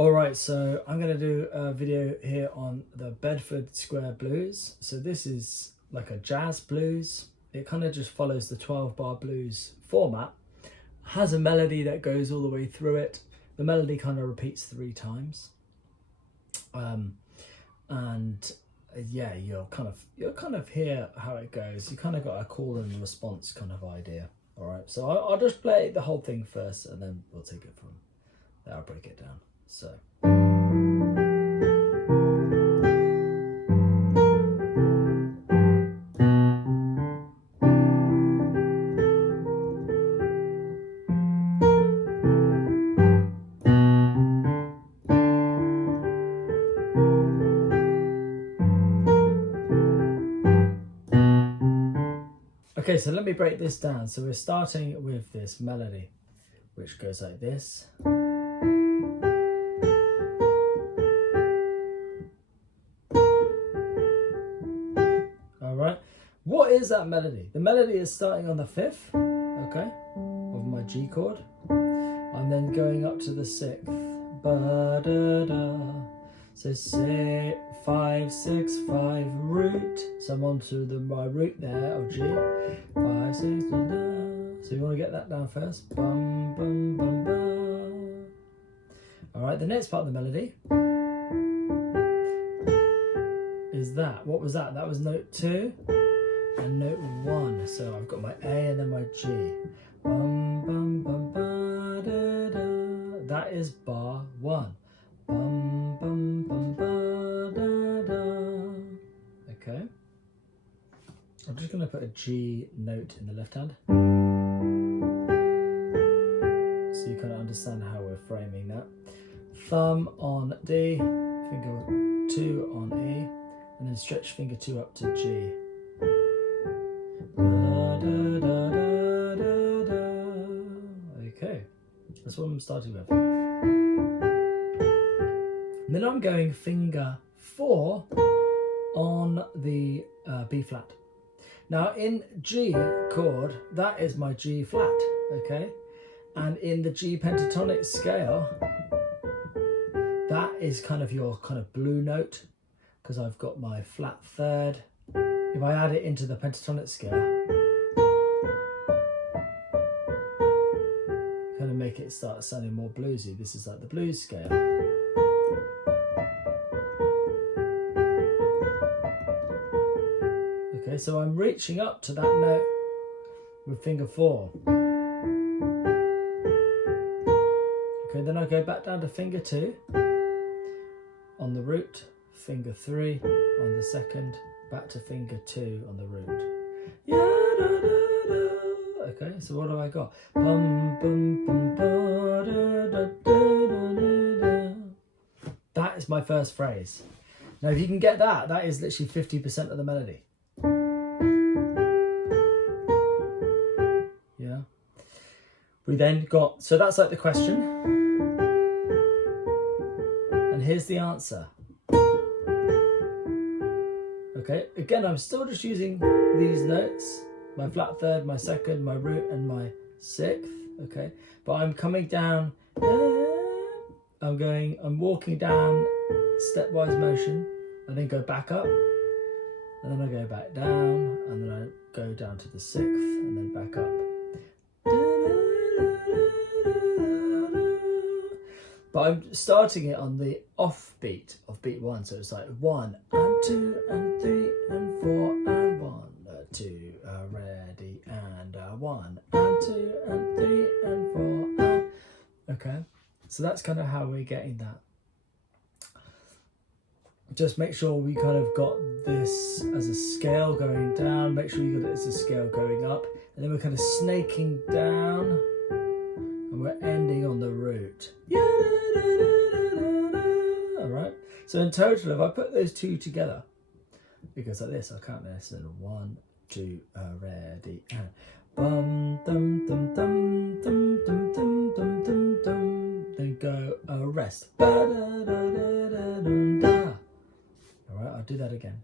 Alright, so I'm going to do a video here on the Bedford Square Blues. So this is like a jazz blues. It kind of just follows the 12-bar blues format. Has a melody that goes all the way through it. The melody kind of repeats 3 times. Yeah, you'll kind of hear how it goes. You kind of got a call and response kind of idea. Alright, so I'll just play the whole thing first and then we'll take it from there. I'll break it down. So okay, so let me break this down. So we're starting with this melody, which goes like this. Alright, what is that melody? The melody is starting on the 5th, okay, of my G chord. I'm then going up to the 6th. Ba-da-da. So 6, 5, 6, 5, root. So I'm onto my root there of G. 5, 6, da-da. So you want to get that down first. Bum, bum, bum, bum. Alright, the next part of the melody is that. What was that? That was note 2 and note 1. So I've got my A and then my G. Bum, bum, bum, ba, da, da. That is bar 1. Bum, bum, bum, ba, da, da. Okay. I'm just going to put a G note in the left hand, so you kind of understand how we're framing that. Thumb on D, finger 2 on E, and then stretch finger 2 up to G. Da, da, da, da, da, da. Okay, that's what I'm starting with. And then I'm going finger 4 on the B flat. Now in G chord, that is my G flat, okay? And in the G pentatonic scale, that is kind of your kind of blue note, because I've got my flat 3rd. If I add it into the pentatonic scale, kind of make it start sounding more bluesy. This is like the blues scale. Okay, so I'm reaching up to that note with finger 4. Okay, then I go back down to finger 2 on the root, finger 3 on the 2nd, back to finger 2 on the root. Yeah, da, da, da. Okay, so what have I got? Bum, bum, bum, ba, da, da, da, da, da. That is my first phrase. Now, if you can get that, that is literally 50% of the melody. Yeah. We then got, so that's like the question. And here's the answer. Okay, again, I'm still just using these notes. My flat 3rd, my 2nd, my root, and my 6th. Okay, but I'm coming down. I'm walking down stepwise motion, and then go back up. And then I go back down, and then I go down to the 6th, and then back up. But I'm starting it on the off beat of beat 1, so it's like 1 and 2 and 3 and 4 and 1, 2, ready, and 1 and 2 and 3 and 4 and... Okay, so that's kind of how we're getting that. Just make sure we kind of got this as a scale going down, make sure you got it as a scale going up, and then we're kind of snaking down, and we're ending on the root. Alright, so in total, if I put those 2 together, it goes like this. I'll count this in 1, 2, ready, and bum, dum, dum, dum, dum, dum, dum, dum, dum, dum. Then go rest. Ba-da-da-da-da-dum-da. Alright, I'll do that again.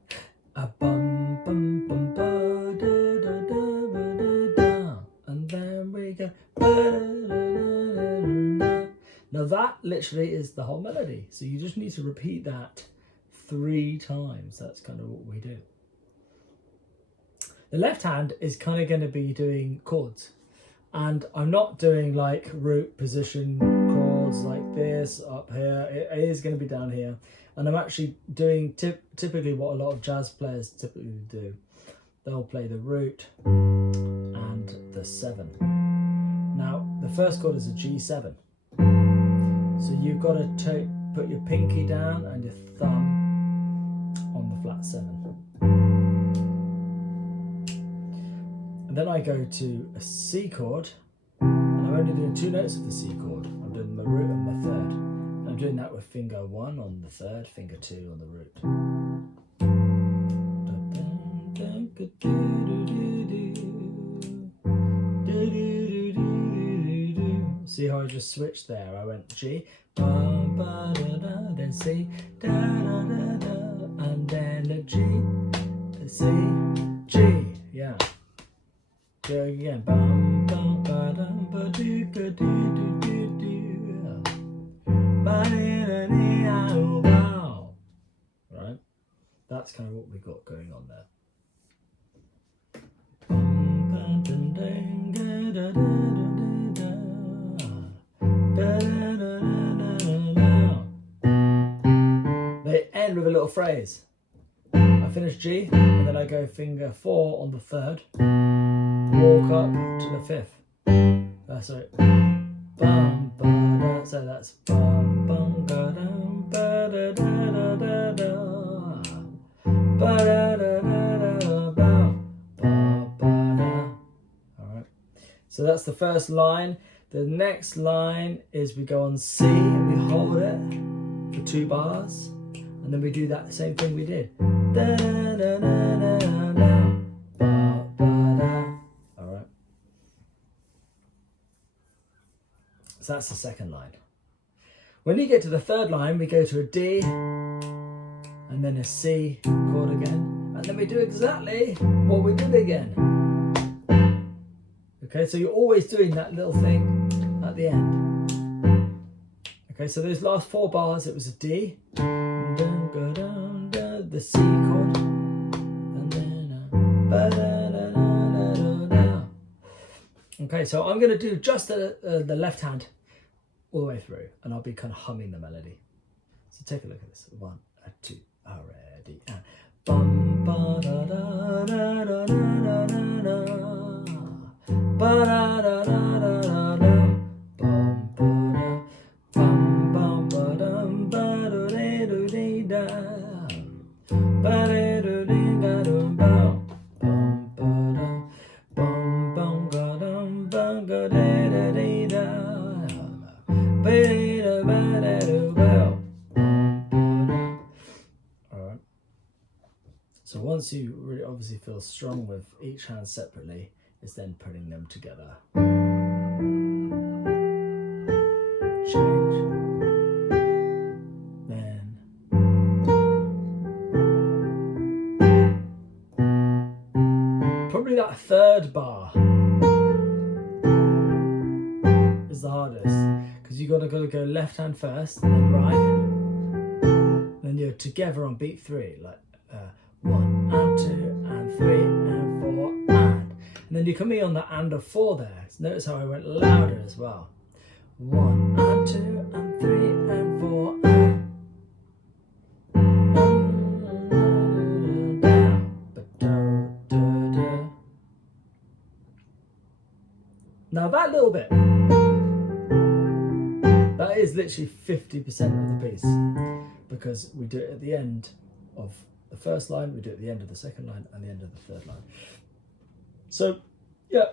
A bum, bum, bum, ba-da-da-da-ba-da-da. And then we go ba-da-da-da-da-da. Now that literally is the whole melody. So you just need to repeat that 3 times. That's kind of what we do. The left hand is kind of going to be doing chords. And I'm not doing like root position chords like this up here. It is going to be down here. And I'm actually doing typically what a lot of jazz players typically do. They'll play the root and the 7. Now, the first chord is a G7. So you've got to put your pinky down and your thumb on the flat 7. And then I go to a C chord, and I'm only doing 2 notes of the C chord. I'm doing my root and my 3rd. And I'm doing that with finger 1 on the 3rd, finger 2 on the root. See how I just switched there? I went G, then C, and then a G, C, G, yeah. Go again. Right? That's kind of what we got going on there. They end with a little phrase. I finish G, and then I go finger 4 on the 3rd, walk up to the 5th. Sorry. Bum, ba, da. So that's bum, bum, ga, dum, ba, da, da, da, da, da. Ba, da, da, da, da, ba, ba, ba, da. All right. So that's the first line. The next line is we go on C and we hold it for 2 bars, and then we do that same thing we did. Da, da, da, da, da, da, ba, ba, da. All right. So that's the second line. When you get to the 3rd line, we go to a D and then a C chord again, and then we do exactly what we did again. Okay, so you're always doing that little thing at the end. Okay, so those last 4 bars, it was a D, the C chord, and then okay, so I'm going to do just the left hand all the way through, and I'll be kind of humming the melody. So take a look at this. 1, 2, ready, and bum ba da da da da da da da ba da da da da da bum ba dum ba do de do de da ba de do de ga dum ba bum ba da bum bum ga dum ba ga de de de da ba de da ba de do ba bum ba da. All right. So once you really obviously feel strong with each hand separately, it's then putting them together. Change. Then. Probably that 3rd bar is the hardest, because you gotta go left hand first, and then right. Then you're together on beat 3, like 1 and 2 and 3 and 4 and then you come in on the and of 4 there. So notice how I went louder as well. 1 and 2 and 3 and 4 and now that little bit, that is literally 50% of the piece, because we do it at the end of the 1st line, we do it at the end of the 2nd line, and the end of the 3rd line. So, yeah,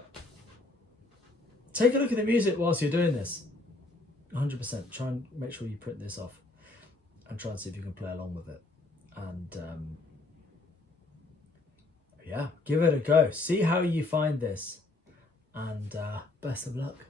take a look at the music whilst you're doing this. 100%. Try and make sure you print this off and try and see if you can play along with it. And yeah, give it a go. See how you find this. And best of luck.